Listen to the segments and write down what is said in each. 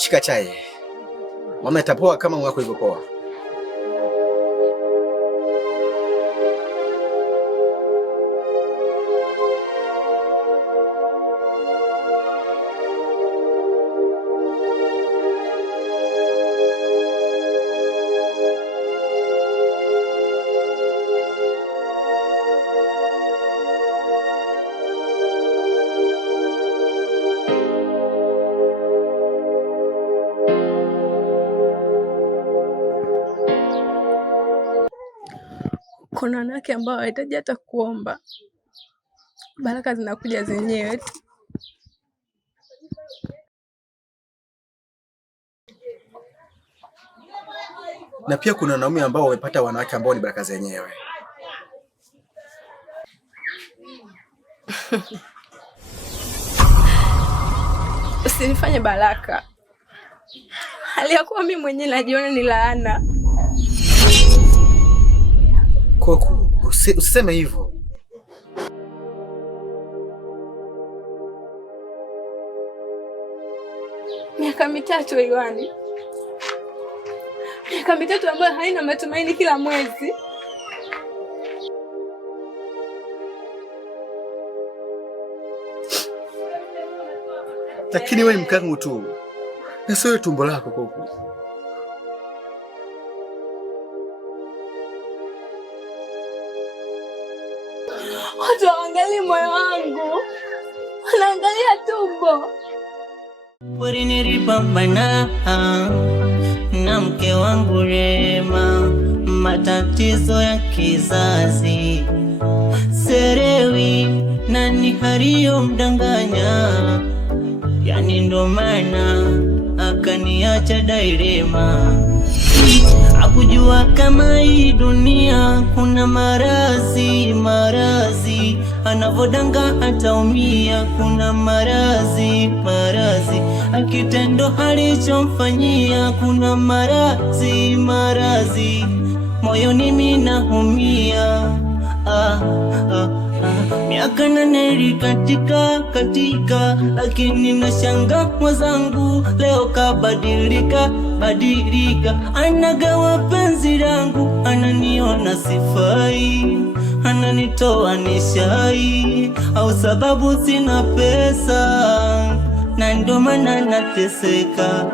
Shika chai. Mama itapoa kama mwako hivyo poa. Kuna wanawake ambao hawahitaji hata kuomba, baraka zinakuja zenyewe. Na pia kuna wanaume ambao wamepata wanawake ambao ni baraka zenyewe. Usinifanye baraka, hali ya kuwa mimi mwenyewe najiona ni laana. Koko, usiseme hivyo. Miaka mitatu Iwani, miaka mitatu ambayo haina matumaini kila mwezi. Lakini wewe ni mkangu tu, na sio tumbo lako Koko. Watu waangalie moyo wangu, wanaangalia tumbo. Nilipambana na mke wangu Rema, matatizo ya kizazi, serewi nani aliyomdanganya, yani ndo maana akaniacha dairema. Hakujua kama hii dunia kuna marazi, anavodanga ataumia. Kuna marazi, akitendo alichomfanyia. Kuna marazi, moyoni mimi naumia. Miaka nane ilikatika, lakini nashangaa mwenzangu leo kabadilika. Anagawa penzi langu, ananiona sifai, ananitoa nishai, au sababu sina pesa, na ndo maana nateseka.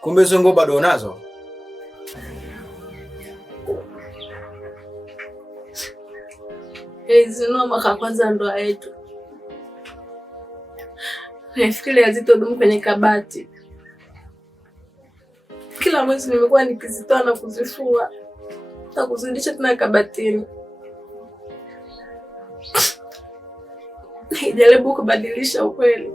Kumbe hizo nguo bado unazo? Zinua mwaka kwanza ndoa yetu. Nafikiri hazitodumu kwenye kabati. Kila mwezi nimekuwa nikizitoa na kuzifua na kuzirudisha tena kabatini. Nijaribu kubadilisha ukweli.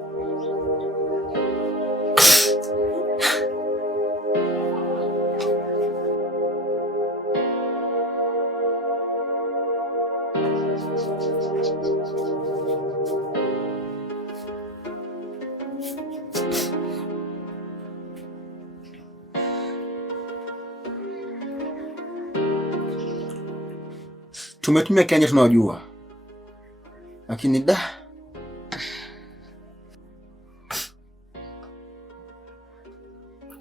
Tumetumia kianja tunajua. Lakini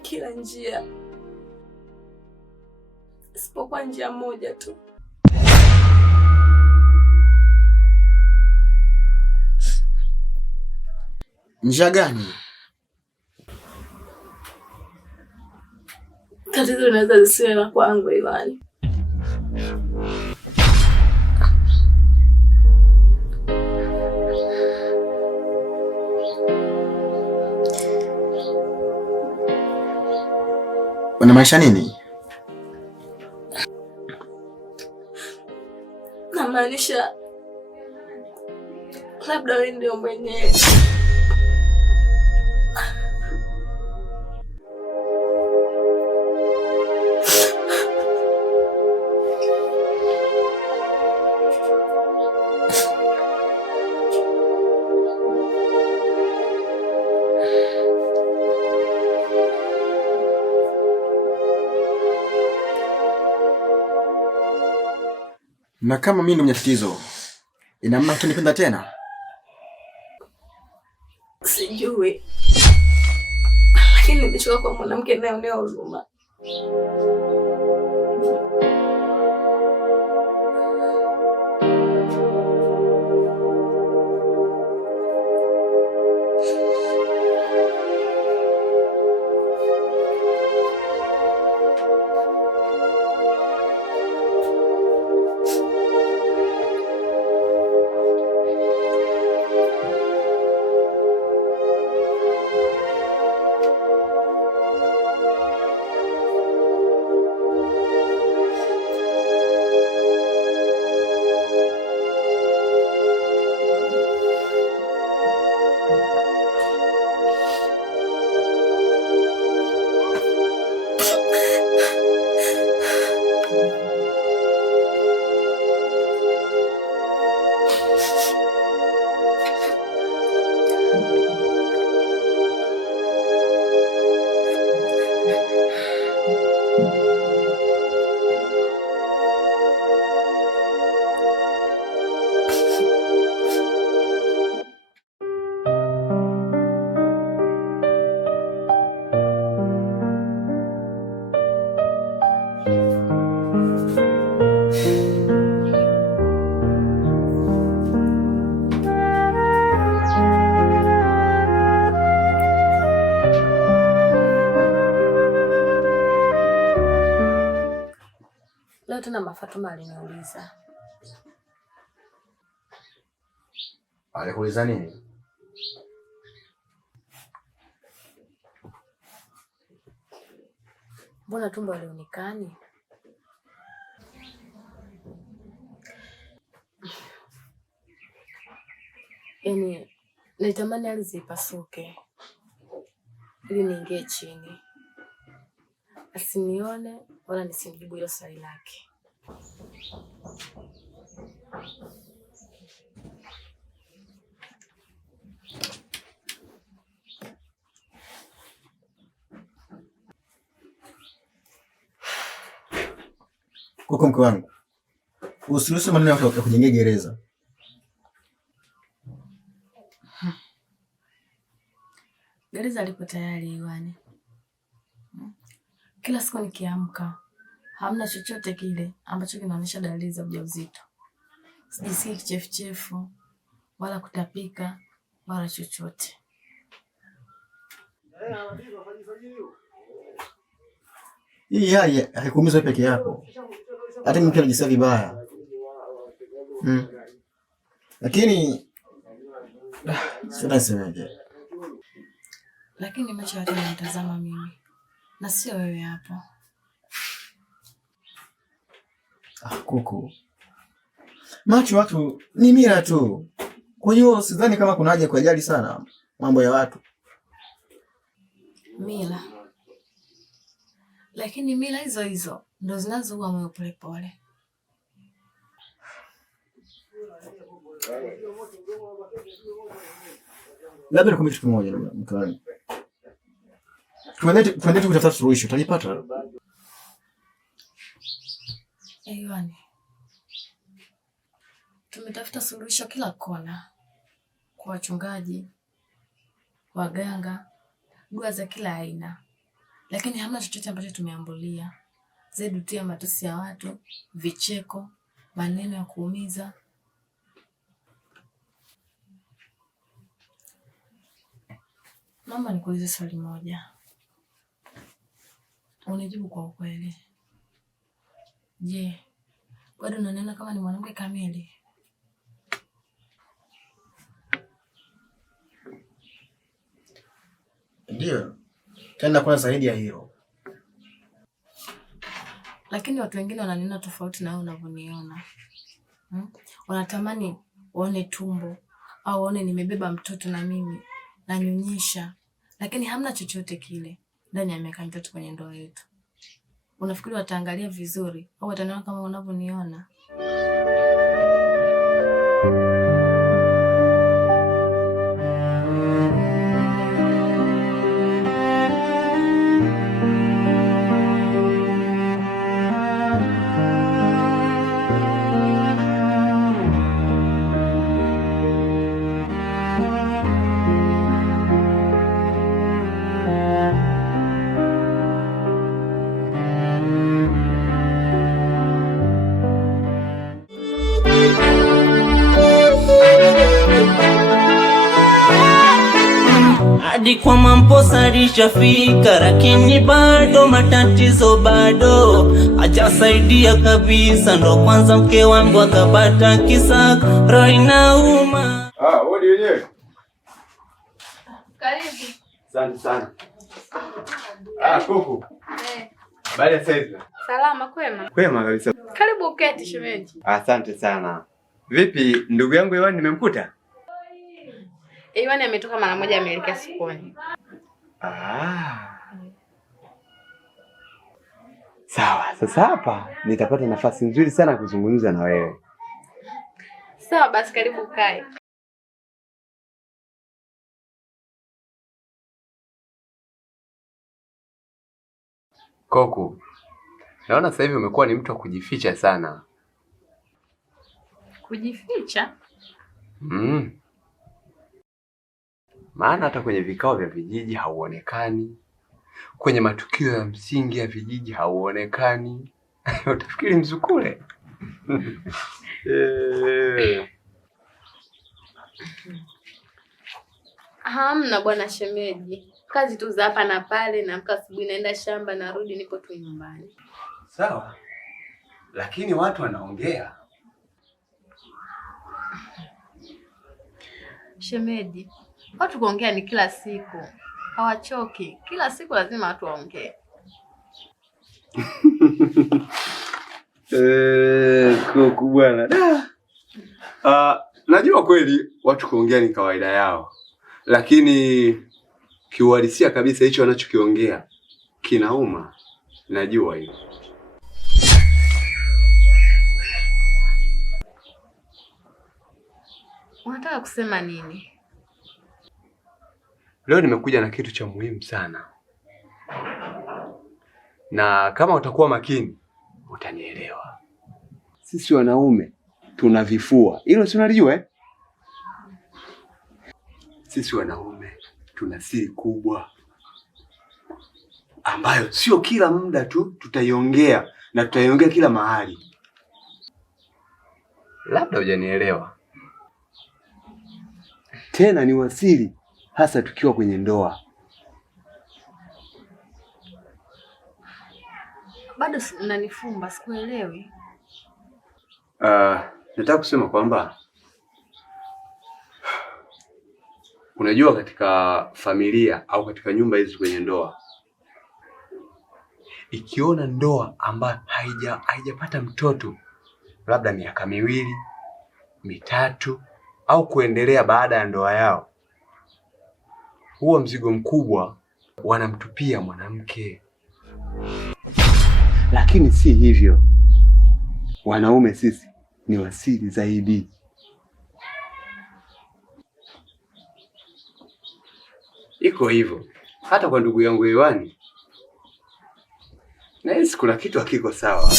kila njia isipokuwa njia moja tu. Njia gani? Tatizo linaweza lisiwe la kwangu, Ivani. Unamaanisha nini? Namaanisha labda wewe ndio mwenyewe. Na kama mimi ndo mwenye tatizo, ina maana utanipenda tena? Sijui. Lakini nimechoka kwa mwanamke anayeonea huruma. Leo tena Mafatuma aliniuliza. Alikuuliza nini? Mbona tumbo halionekani? Yaani nilitamani ardhi ipasuke ili niingie chini, asinione wala nisimjibu hilo swali lake. Kuko mke wangu, usiruhusu maneno yako ya kujengea gereza. Gereza lipo tayari, Iwani. Kila siku nikiamka hamna chochote kile ambacho kinaonyesha dalili za ujauzito. Sijisikii kichefuchefu wala kutapika wala chochote. Hii hali haikuumiza peke yako. Hata mimi pia najisikia vibaya. Lakini sio nasemeje. Lakini macho yake yanatazama mimi na sio wewe hapo. Kuku. Macho watu ni mira tu. Kwa hiyo sidhani kama kuna haja kujali sana mambo ya watu. Mila. Lakini mila hizo hizo ndo zinazoua moyo polepole. Labda nikwambie kitu kimoja mkani. Twende kutafuta suluhisho, utalipata. Iwani. Tumetafuta suluhisho kila kona. Kwa wachungaji, waganga, dua za kila aina. lakini hamna chochote ambacho tumeambulia zaidi tu ya matusi ya watu, vicheko, maneno ya kuumiza. Mama, nikuulize swali moja, unijibu kwa ukweli. Je, bado unaniona kama ni mwanamke kamili? Ndio, tena kuna zaidi ya hilo. Lakini watu wengine wananiona tofauti na wewe unavyoniona. Wanatamani waone tumbo au waone nimebeba mtoto na mimi nanyonyesha, lakini hamna chochote kile ndani ya miaka mitatu kwenye ndoa yetu. Unafikiri wataangalia vizuri au wataniona kama unavyoniona? Hadi kwa Mamposa alishafika, lakini bado matatizo bado hajasaidia kabisa. Ndo kwanza mke wangu akapata kisa, roho inauma. Odi wenyewe. Karibu. Asante sana. Kuku. Baada ya saizi. Salama kwema? Kwema kabisa. Karibu uketi shemeji. Asante sana. Vipi ndugu yangu Iwan nimemkuta? Iwan ametoka mara moja, ameelekea sokoni. Sawa, sasa hapa nitapata nafasi nzuri sana kuzungumza na wewe. Sawa basi, karibu ukae. Koko, naona sasa hivi umekuwa ni mtu wa kujificha sana. Kujificha? Maana hata kwenye vikao vya vijiji hauonekani. Kwenye matukio ya msingi ya vijiji hauonekani. Utafikiri mzukule. Hamna bwana shemeji. Kazi tu za hapa na pale, naamka asubuhi naenda shamba, narudi niko tu nyumbani. Sawa. Lakini watu wanaongea. Shemeji, watu kuongea ni kila siku. Hawachoki. Kila siku lazima watu waongee. Kuku bwana. Najua kweli watu kuongea ni kawaida yao. Lakini kiuhalisia kabisa hicho wanachokiongea kinauma. Najua hiyo. Unataka kusema nini? Leo nimekuja na kitu cha muhimu sana. Na kama utakuwa makini, utanielewa. Sisi wanaume tuna vifua. Hilo si unalijua eh? Sisi wanaume tuna siri kubwa ambayo sio kila muda tu tutaiongea, na tutaiongea kila mahali. Labda hujanielewa. Tena ni wasiri hasa tukiwa kwenye ndoa. Bado unanifumba, sikuelewi. Nataka kusema kwamba unajua katika familia au katika nyumba hizi kwenye ndoa, ikiona ndoa ambayo haijapata mtoto labda miaka 2, 3 au kuendelea baada ya ndoa yao, huo mzigo mkubwa wanamtupia mwanamke. Lakini si hivyo. Wanaume sisi ni wasiri zaidi. Iko hivyo. Hata kwa ndugu yangu Iwani, na hisi kuna kitu hakiko sawa.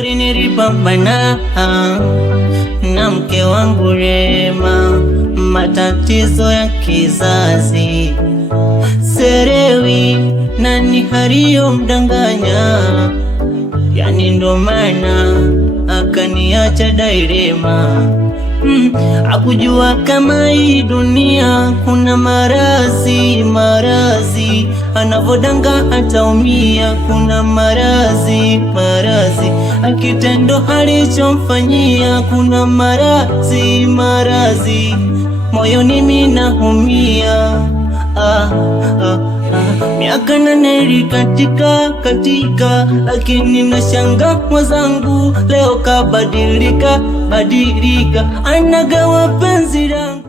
Kweli nilipambana na mke wangu Rema, matatizo ya kizazi, serewi nani hariyo mdanganya, yani ndo maana akaniacha dairema. Hakujua kama hii dunia kuna marazi, anavodanga ataumia. Kuna marazi, akitendo alichomfanyia. Kuna marazi, moyoni mimi naumia. Miaka 8 ilikatika, lakini nashanga mwenzangu leo kabadilika, anagawa penzi langu.